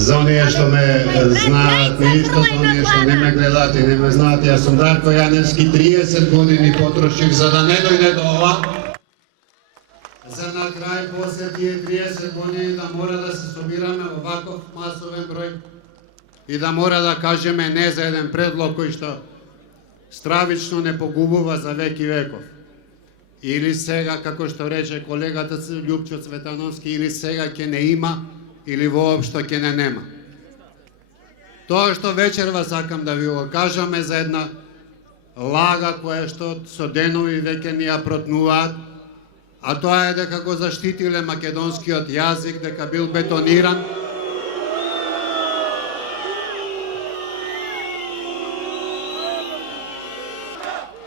За оние што ме знаат, и исто за оние што не ме гледаат и не ме знаат, јас сум Дарко Јаневски, 30 години потрошив за да не дојде до ова. За на крај после тие 30 години да мора да се собираме оваков масовен број и да мора да кажеме не за еден предлог кој што стравично не погубува за веки веков. Или сега, како што рече колегата Љупчо Цветановски, или сега ќе не има, или воопшто ќе не нема. Тоа што вечерва сакам да ви го кажаме за една лага која што со денови веќе ни ја протнуваат, а тоа е дека го заштитиле македонскиот јазик, дека бил бетониран.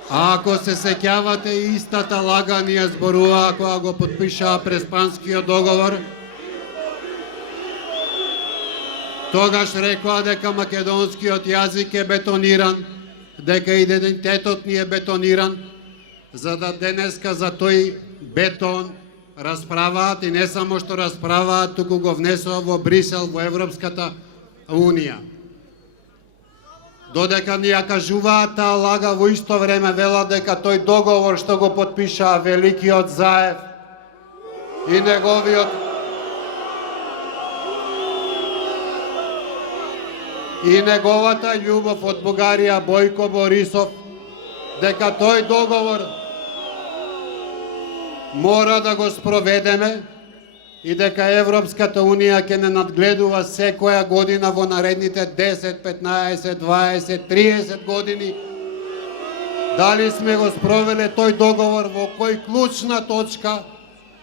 А ако се сеќавате, истата лага ни ја зборуваа кога го потпишаа Преспанскиот договор. Тогаш рекоа дека македонскиот јазик е бетониран, дека идентитетот ни е бетониран, за да денеска за тој бетон расправаат и не само што расправаат, туку го внесоа во Брисел, во Европската Унија. Додека ни ја кажуваат таа лага, во исто време велат дека тој договор што го потпишаа великиот Заев и неговата љубов од Бугарија Бојко Борисов, дека тој договор мора да го спроведеме и дека Европската Унија ќе не надгледува секоја година во наредните 10, 15, 20, 30 години дали сме го спровеле тој договор, во кој клучна точка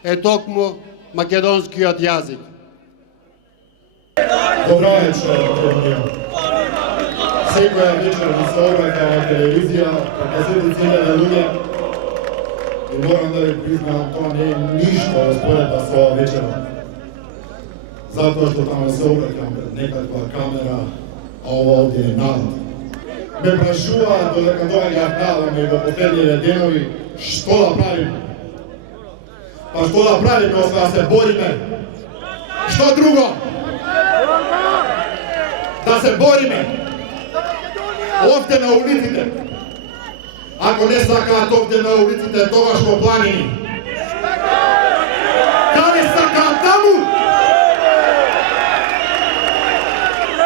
е токму македонскиот јазик. Добро вечер, секоја вечер ми се обраќа на телевизија, така се цилјаде луѓе. И морам да ви признам, тоа не е ништо распоредба со ова вечера. Затоа што таму се обраќам пред некаква камера, а ова овде е народ. Ме прашуваат додека доаѓаат надаме во последниве денови, што да правиме? Па што да правиме, освен да се бориме? Што друго? Да се бориме овде на улиците. Ако не сакаат овде на улиците, тогаш во планини. Каде сакаат таму?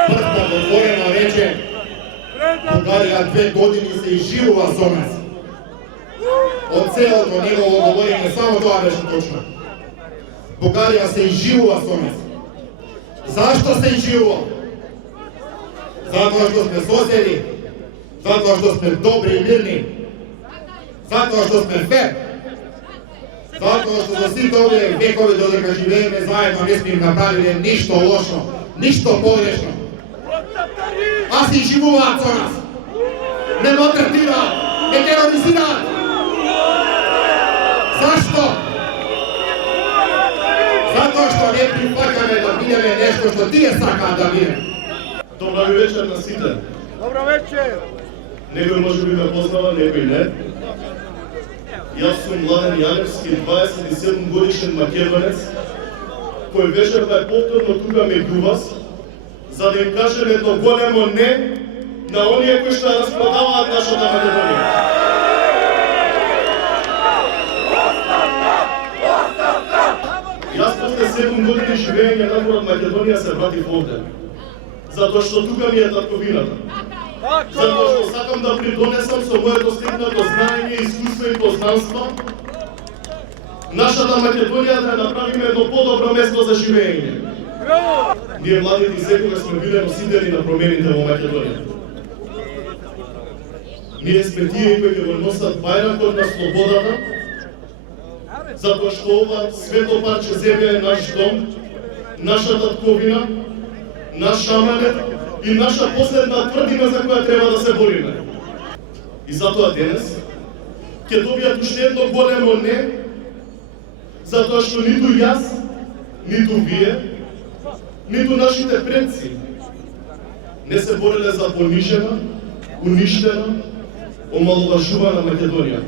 Првта отворено рече, Бугарија 2 години се изживува со нас. Од целото негово говорење само тоа беше точно. Бугарија се изживува со нас. Зашто се изживува? Затоа што сме соседи, затоа што сме добри и мирни, затоа што сме фер, затоа што за сите овие векови додека живееме заедно не сме им направиле ништо лошо, ништо погрешно. А се изживуваат со нас, не малтретираат, не тероризираат. Зашто? Затоа што не прифакаме да бидеме нешто што тие сакаат да биде. Добра вечер на сите. Добра вечер. Некој може би ме познава, некој не. Јас сум Младен Јаневски, 27 годишен македонец, кој вечерва е повторно тука меѓу вас, за да им кажем едно големо не на оние кои што распродаваат нашата Македонија. Јас после 7 години живење надвор од Македонија се вратив овде. Затоа што тука ми е татковината. Затоа што сакам да придонесам со моето стекнато знаење, искуство и познанство нашата Македонија да ја направиме едно подобро место за живење. Ние младите секогаш сме биле носители на промените во Македонија. Ние сме тие кои ќе го носат бајракот на слободата, затоа што ова свето парче земја е наш дом, наша татковина, наш аманет и наша последна тврдина за која треба да се бориме. И затоа денес ќе добијат уште едно големо не, затоа што ниту јас, ниту вие, ниту нашите предци не се бореле за понижена, уништена, омаловажувана Македонија.